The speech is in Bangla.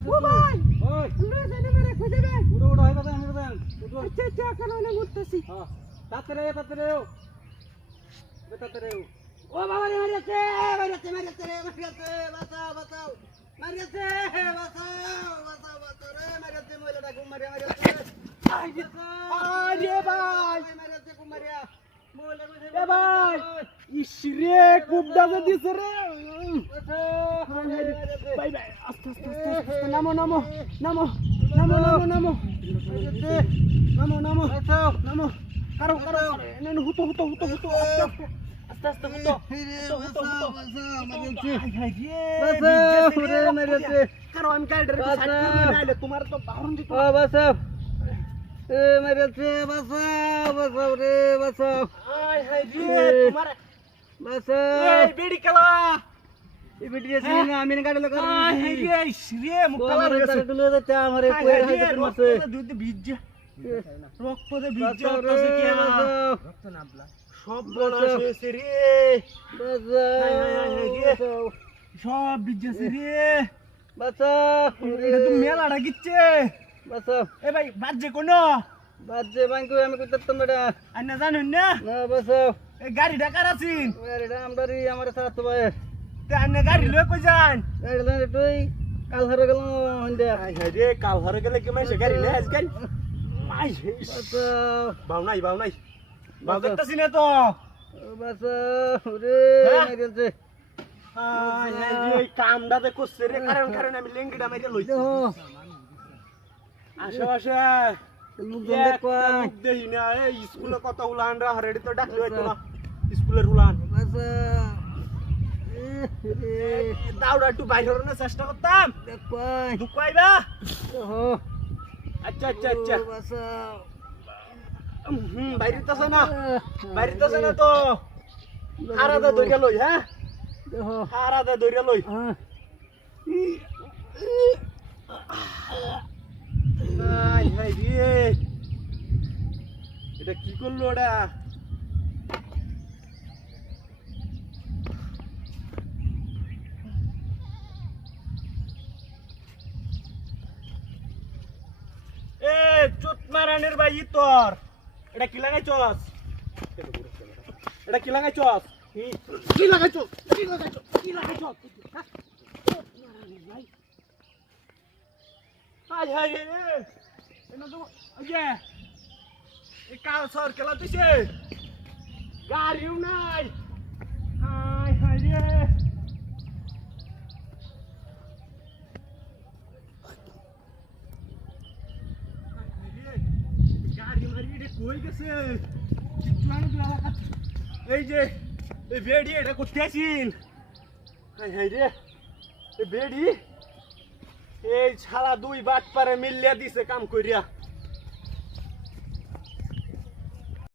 ও ভাই ওই আমরা জানি মারে খুঁজে ভাই উড়ো উড়ো হয় বাবা আমি বাবা উড়ো আচ্ছা আচ্ছা কেন না ঘুরতেছি হ্যাঁ তাড়াতাড়ি তাড়াতাড়ি ও বাবা রে মারিয়াছে রে বাঁচাও মারিয়াছে বাঁচাও রে মারিয়াছে মহিলাটা ঘুম মারিয়া মারিয়াছে আরে ভাই মারিয়াছে ঘুম মারিয়া এ ভাই ইসরে কুবডা দিছে রে ভাই ভাই আস্তে আস্তে নামো কারো এনে হুতো আস্তে আস্তে হুতো কারো আমি গাইডার সাইড করে নাইলে তোমার তো বারণ দিত বাঁচাও রে বাঁচাও আয় হায় রে তোমার এই বেডি কালা এই ভিডিও সিনে আমি গাড়ি লাগা আয় হায় রে ইসরে মুখ কালা রে হয়েছে তুলে যাচ্ছে আমারে কই হাইতে মারছে দুধ ভিজে রক্ত দে ভিজে বাঁচাও রে আছে কি বাঁচাও রক্ত নাবলা সব বড় হয়েছে রে বাঁচাও সব ভিজেছে রে বাঁচাও এটা তো মেলাটা গিচ্ছে বাঁচাও এ ভাই বাজে কোন বাজে বাঙ্কু আমি কইতাম বেটা আর না জানুন না না বাঁচাও এই গাড়িটা কার আছিন আরে আমদারি আমার সাথে তো ভাই তে আনে গাড়ি লয়ে কই যান গাড়ি লাইনে তুই কাল হারা গেল হইন্দে আয় হায় রে কাল হরে গেলে কি মাইছে গাড়ি লয়ে আজকাল মাই বাঁচাও বাউ নাই বাউ দেখতাছি না তো বাঁচাও রে হ্যাঁ? মারিয়াছে আয় হায় রে এই কামটাতে করছে রে কারণ আমি লেঙ্গিটা মাইরে লই আসে লোক দেখো লোক দেই না এই স্কুলে কত উলান রা হরেডি তো ডাকলে হইতো না স্কুলের উলান বাঁচাও দাউড়া একটু বাইরে হরানোর চেষ্টা করতাম দেখো ঢুকাইবা দেখো আচ্ছা বাঁচাও বাইরে তো না তো হারাদা ধরে লই হ্যাঁ দেখো হারাদা ধরে লই হ্যাঁ আয় হায় রে এটা কি করলো ওটা এ চুত মারানের ভাই তোর এটা কি লাগাইছস কি লাগাইছস আয় হায় রে এনা তো আগে এই কাল সর খেলা দিছে গাড়িও নাই আয় হায় রে গাড়ি মারি রে কই গেছে এই যে এই বেডি এটা করতে আসিন হায় হায় রে এই বেডি এই ছাড়া দুই বাট পারে মিলিয়া দিছে কাম করিয়া